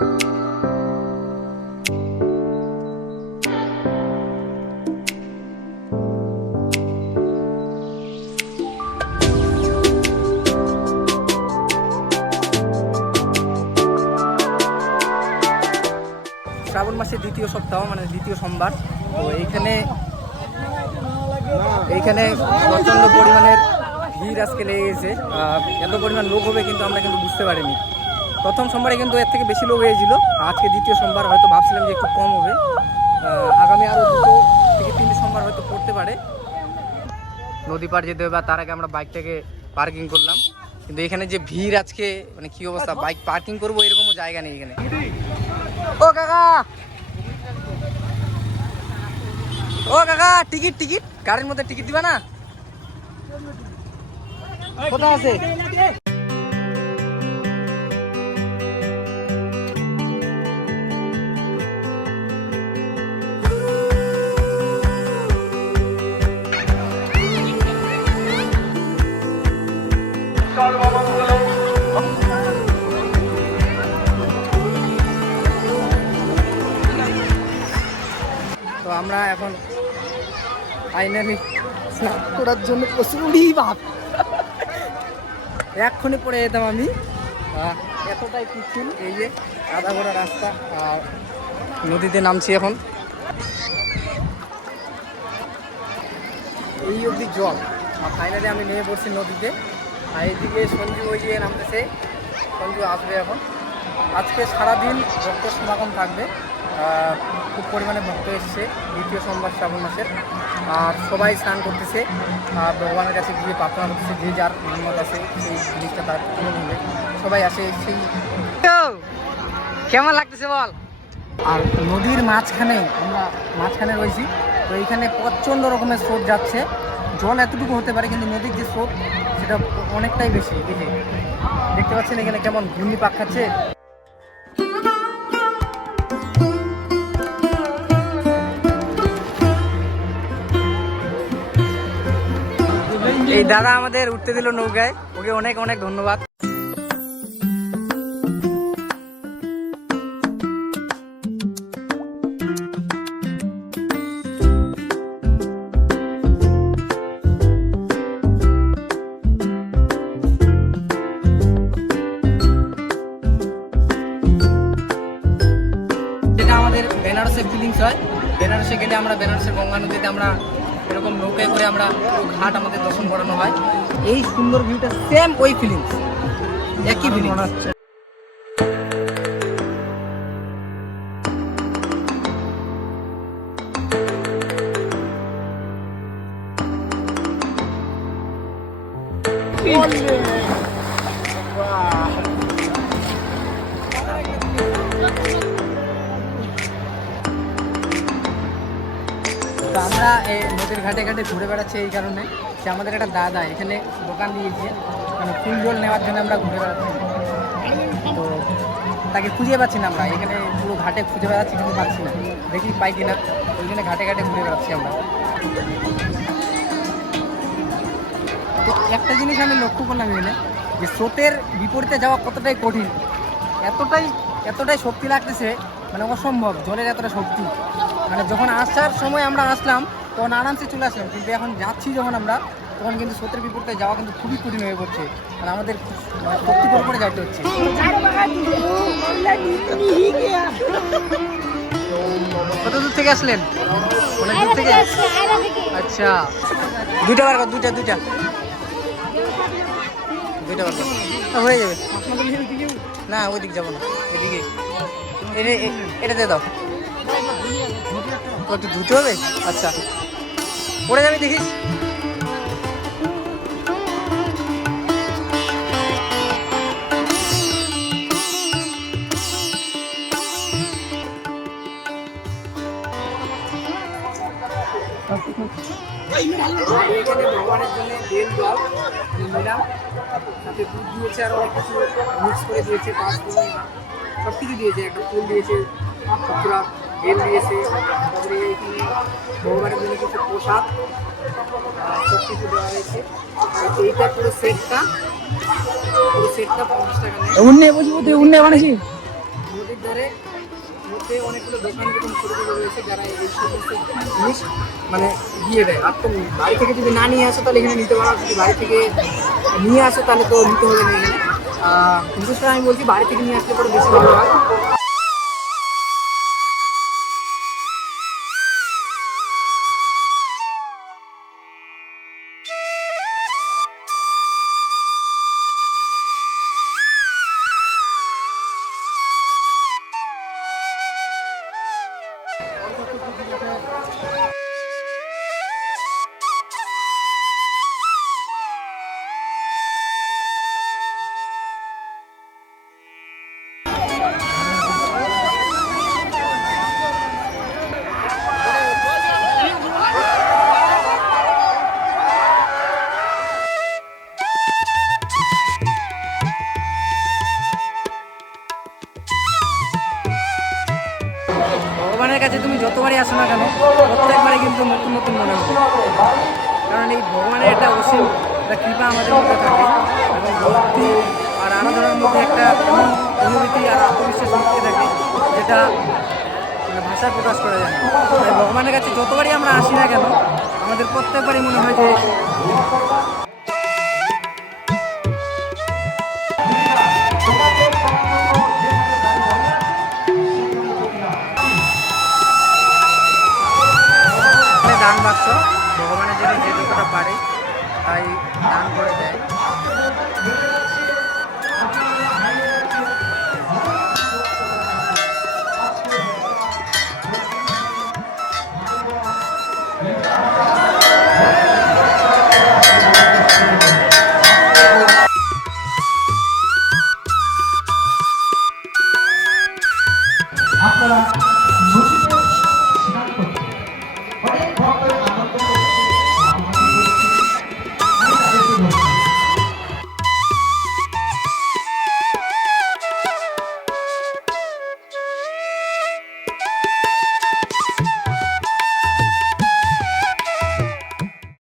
শ্রাবণ মাসের দ্বিতীয় সপ্তাহ মানে দ্বিতীয় সোমবার। তো এইখানে প্রচণ্ড পরিমাণের ভিড় আজকে লেগে গেছে। এত পরিমাণ লোক হবে কিন্তু আমরা কিন্তু বুঝতে পারিনি। প্রথম সোমবারে কিন্তু এর থেকে বেশি লোক হয়েছিল, আজকে দ্বিতীয় সোমবার হয়তো ভাবছিলাম যে একটু কম হবে। আগামী আরও 2 থেকে 3 সোমবার হয়তো পড়তে পারে। নদী পার যেতে হবে, তার আগে আমরা বাইকটাকে পার্কিং করলাম। কিন্তু এখানে যে ভিড় আজকে মানে কি অবস্থা, বাইক পার্কিং করবো এরকমও জায়গা নেই এখানে। ও কাকা, ও কাকা, টিকিট টিকিট গাড়ির মধ্যে টিকিট দিবা না? কোথায় আছে? তো আমরা এখন ফাইনালি স্নান করার জন্য প্রচুরই ভাব, এক্ষুনি পড়ে যেতাম আমি। এতটাই পিচ্ছিল, এই যে আধা ঘোড়া রাস্তা, আর নদীতে নামছি এখন। এই অবধি জল, আর ফাইনালি আমি নেমে পড়ছি নদীতে। আর এইদিকে সঞ্জু ওই যে নামতেছে, সঞ্জু আসবে এখন। আজকে সারাদিন ভক্ত সমাগম থাকবে, খুব পরিমাণে ভক্ত এসছে দ্বিতীয় সোমবার শ্রাবণ মাসের। আর সবাই স্নান করতেছে, আর ভগবানের কাছে গিয়ে প্রার্থনা করতেছে, যে যার মত আছে সেই জিনিসটা তার পূরণ হবে। সবাই আসে সেই। কেমন লাগতেছে বল? আর নদীর মাঝখানে আমরা রয়েছি। তো এইখানে প্রচণ্ড রকমের স্রোত যাচ্ছে। জল এতটুকু হতে পারে, কিন্তু নদীর যে স্রোত সেটা অনেকটাই বেশি। দেখতে পাচ্ছেন এখানে কেমন ঘূর্ণিপাক খাচ্ছে। এই দাদা আমাদের উঠতে দিল নৌকায়, ওকে অনেক অনেক ধন্যবাদ। যেটা আমাদের বেনারসের ফিলিংস হয়, বেনারসে গেলে আমরা বেনারসের গঙ্গা নদীতে আমরা এরকম নৌকায় করে আমরা ঘাট আমাদের দর্শন করানো হয়। এই সুন্দর ভিউটা সেম ওই ফিলিংস, একই ফিলিং মনে হচ্ছে। তো আমরা এই নদীর ঘাটে ঘাটে ঘুরে বেড়াচ্ছি এই কারণে যে আমাদের একটা দাদা এখানে দোকান দিয়েছে, মানে ফুল জল নেওয়ার জন্য আমরা ঘুরে বেড়াচ্ছি। তো তাকে খুঁজে পাচ্ছি না, আমরা এখানে পুরো ঘাটে খুঁজে বেড়াচ্ছি কিন্তু পাচ্ছি না, দেখি পাই কিনা। ওই জন্য ঘাটে ঘাটে ঘুরে বেড়াচ্ছি আমরা। তো একটা জিনিস আমি লক্ষ্য করলাম এখানে, যে স্রোতের বিপরীতে যাওয়া কতটাই কঠিন, এতটাই শক্তি লাগতেছে, মানে অসম্ভব জলের এতটা শক্তি। মানে যখন আসার সময় আমরা আসলাম তখন আরামসে চলে আসলাম, কিন্তু এখন যাচ্ছি যখন আমরা, তখন কিন্তু স্রোতের বিপরীতে যাওয়া কিন্তু খুবই কঠিন হয়ে পড়ছে। আর আমাদের শক্তি করে যাইতে হচ্ছে। কত দূর থেকে আসলেন? অনেক দূর থেকে। আচ্ছা, দুইটা বার কর, দুইটা বার কর, হয়ে যাবে। না ওইদিক যাবো না, এদিকে এটাতে দাও। একটু ধুতে হবে। আচ্ছা, পড়ে যাবে দেখিস। এখানে ভগবানের জন্য বেল জল নিলাম, সাথে দুধ দিয়েছে, আর অনেক কিছু মিক্স করে দিয়েছে, সব কিছু দিয়েছে, একটা ফুল দিয়েছে, পুরা বেল দিয়েছে, তারপরে এখানে ভগবানের জন্য কিছু প্রসাদ সব কিছু দেওয়া হয়েছে। এইটা পুরো সেটটা 50 টাকা নেয়। নদীর ধরে মধ্যে অনেকগুলো দোকান দোকান ছোটো ছোটো রয়েছে যারা এই সমস্ত জিনিস মানে দিয়ে দেয়। আর তো বাড়ি থেকে যদি না নিয়ে আসো তাহলে এখানে নিতে পারো, যদি বাড়ি থেকে নিয়ে আসো তাহলে তো নিতে হবে না এখানে। বিশেষ করে আমি বলছি বাড়ি থেকে নিয়ে আসলে পরে বেশি ভালো হয়। ভগবানের কাছে তুমি যতবারই আসো না কেন প্রত্যেকবারে কিন্তু নতুন নতুন মনে হবে, কারণ এই ভগবানের একটা অসীম একটা কৃপা আমাদের মধ্যে থাকে এবং ভক্তি আর আরাধনার মধ্যে একটা অনুভূতি আর আত্মবিশ্বাস লুকিয়ে থাকে, যেটা মানে ভাষায় প্রকাশ করা যায় না। তাই ভগবানের কাছে যতবারই আমরা আসি না কেন আমাদের প্রত্যেকবারই মনে হয় যে দান বাক্স ভগবানের জন্য যে যতটা পারে তাই দান করে দেয়। আপনারা